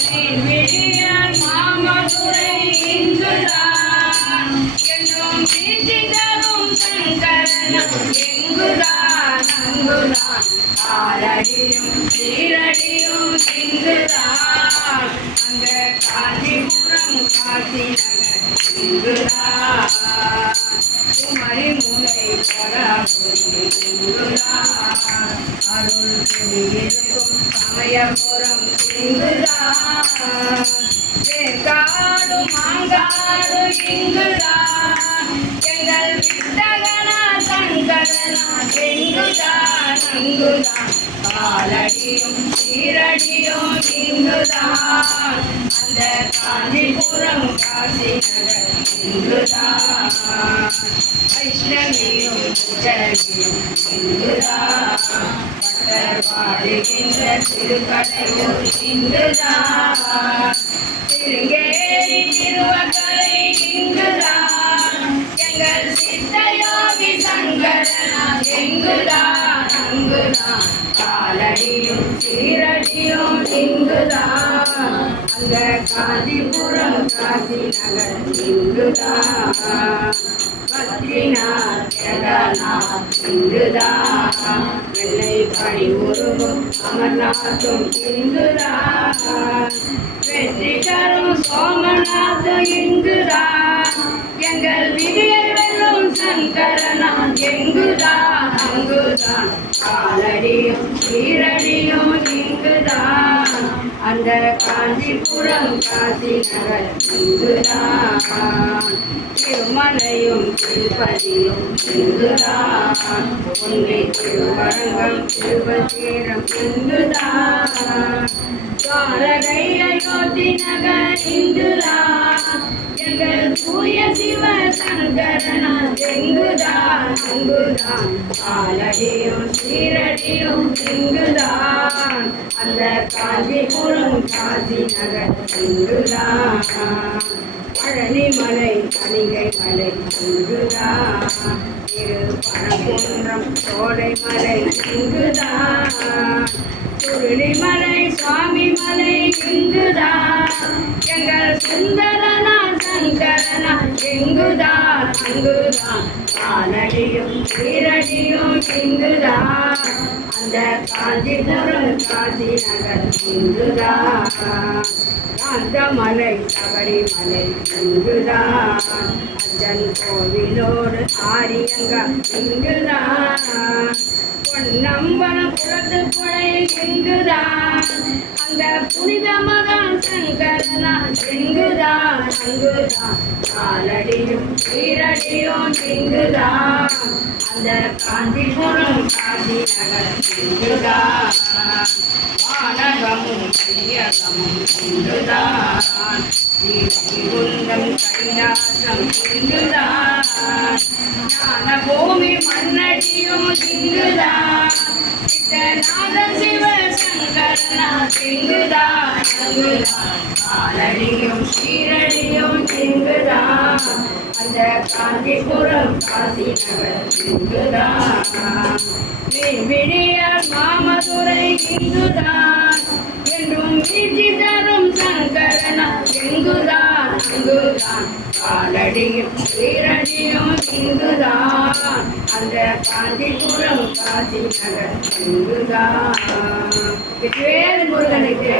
விழியார் மாமதுரை இங்குதான் என்னும் வீட்டி தரும் சங்கரனம் எங்குதான் அங்குதான் காலடியும் சீரடியும் இங்குதான் அந்த காஞ்சிபுரம் காசி நகர் இங்குதான் குமரி முனை இங்குதான் அருள் புரியிருக்கும் சமயபுரம் இங்குதான் காடு மாங்காடு இங்குதான் எங்கள் வித்தகனா சங்கரனா எங்குதான் அங்குதான் காலடியும் சீரடியும் இங்குதான் அந்த காஞ்சிபுரம் காசி நகர் இங்குதான் வைஷ்ணவியும் புஜகியும் இங்குதான் பட்டர் பாடுகின்ற திருக்கடையூர் இங்குதான் திருங்கேரி திருவக்கரை இங்குதான் எங்கள் சித்தயோகி சங்கரனா எங்குதான் அங்குதான் காலடியும் சீரடியும் இங்குதான் அந்த காஞ்சிபுரம் காசி நகர் இங்குதான் பத்ரிநாத் கேதார்நாத் இங்குதான் வெள்ளை பனி உருவும் அமர்நாத்தும் இங்குதான் வெற்றி தரும் சோமநாத் இங்குதான் எங்கள் விதியை வெல்லும் சங்கரனா எங்குதான் அங்குதான் காலடியும் சீரடியும் இங்குதான் அந்த காஞ்சிபுரம் காசி நகர் இங்குதான் திருமலையும் திருப்பதியும் இங்குதான் உன்னை திருவரங்கம் திருப்பதீரம் இங்குதான் துவாரகை அயோத்தி நகர் இங்குதான் எங்கள் தூய சிவ சங்கரனா எங்குதான் அங்குதான் காலடியும் சீரடியும் இங்குதான் அந்த காஞ்சிபுரம் காசி நகர் இங்குதான் பழனிமலை கணிகை மலை இங்குதான் திரு பணகுன்றம் சோலைமலை இங்குதான் சுருளிமலை சுவாமி மலை இங்குதான் எங்கள் சுந்தரனா சங்கரனா எங்குதான் அங்குதான் காலடியும் சீரடியும் இங்குதான் அந்த காஞ்சிபுரம் காசி நகர் இங்குதான் காந்தமலை சபரிமலை இங்குதான் அஜன் கோவிலோடு ஆரியங்கா இங்குதான் பொன்னம்பலம் புறத்து புழை இங்குதான் அந்த புனித மகன் சங்கரனா எங்குதான் அங்குதான் காலடியும் சீரடியும் இங்குதான் அந்த காஞ்சிபுரம் காசி நகர் இங்குதான் வானகமும் கையகமும் இங்குதான் ஸ்ரீவைகுண்டம் கைலாசம் இங்குதான் ஞான பூமி மண்ணடியும் இங்குதான் சித்தநாத சிவ சங்கரனா இங்குதான் அங்குதான் காலடியும் சீரடியும் இங்குதான் அந்த காஞ்சிபுரம் காசி நகர் இங்குதான் விழியார் மாமதுரை இங்குதான் என்றும் வீழ்ச்சி தரும் சங்கரனா எங்குதான் அங்குதான் காலடியும் சீரடியும் இங்குதான் அந்த காஞ்சிபுரம் காசி நகர் இங்குதான் முருகனுக்கு